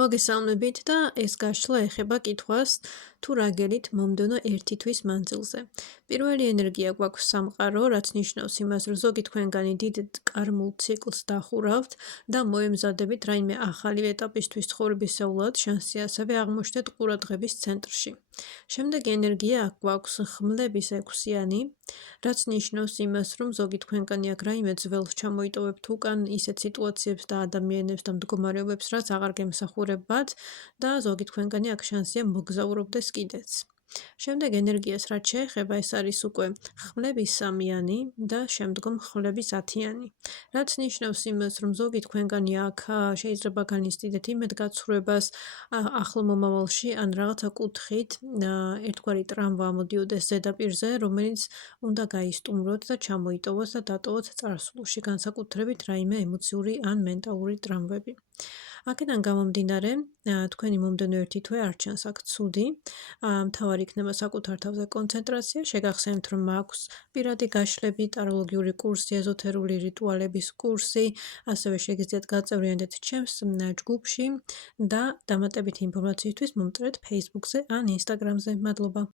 მოგესალმებით და ეს გაშლა ეხება კითხვას, თუ რა გელით მომდევნო 1 თვის მანძილზე. პირველი ენერგია გვაქვს სამყარო, რაც ნიშნავს იმას, რომ ზოგი თქვენგანი დიდ კარმულ ციკლს დახურავთ და მოემზადებით რაიმე ახალი ეტაპისთვის ცხოვრებისეულად, შანსი ასევე აღმოჩნდეთ ყურადღების ცენტრში. შემდეგი ენერგია აქ გვაქვს ხმლების 6-იანი, რაც ნიშნავს იმას, რომ ზოგი თქვენგანი აქ რაიმე ძველს ჩამოიტოვებთ უკან ისეთ სიტუაციებს და ადამიანებს და მდგომარეობებს, რაც აღარ გემსახურებათ და ზოგი თქვენგანი აქ შანსია მოგზაურობდეს კიდეც. შემდეგ ენერგიას რაც შეეხება, ეს არის უკვე ხმლების 3-იანი და შემდგომ ხმლების 10-იანი, რაც ნიშნავს იმას, რომ ზოგი თქვენგანი აქ შეიძლება განიცდიდეთ იმედგაცრუებას ახლო მომავალში ან რაღაცა კუთხით ერთგვარი ტრამვა ამოდიოდეს ზედაპირზე, რომელიც უნდა გაისტუმროთ და ჩამოიტოვოთ და დატოვოთ წარსულში, განსაკუთრებით რაიმე ემოციური ან მენტალური ტრამვები. აქედან გამომდინარე, თქვენი მომდევნო 1 თვე არ ჩანს აქ ცუდი, მთავარი იქნება საკუთარ თავზე კონცენტრაცია, შეგახსენებთ, რომ აქვს პირადი გაშლები, ტაროლოგიური კურსი, ეზოთერული რიტუალების კურსი, ასევე შეგიძლიათ გაწევრიანდეთ ჩემს ჯგუფში და დამატებითი ინფორმაციისთვის მომწერეთ Facebook-ზე ან Instagram-ზე. მადლობა.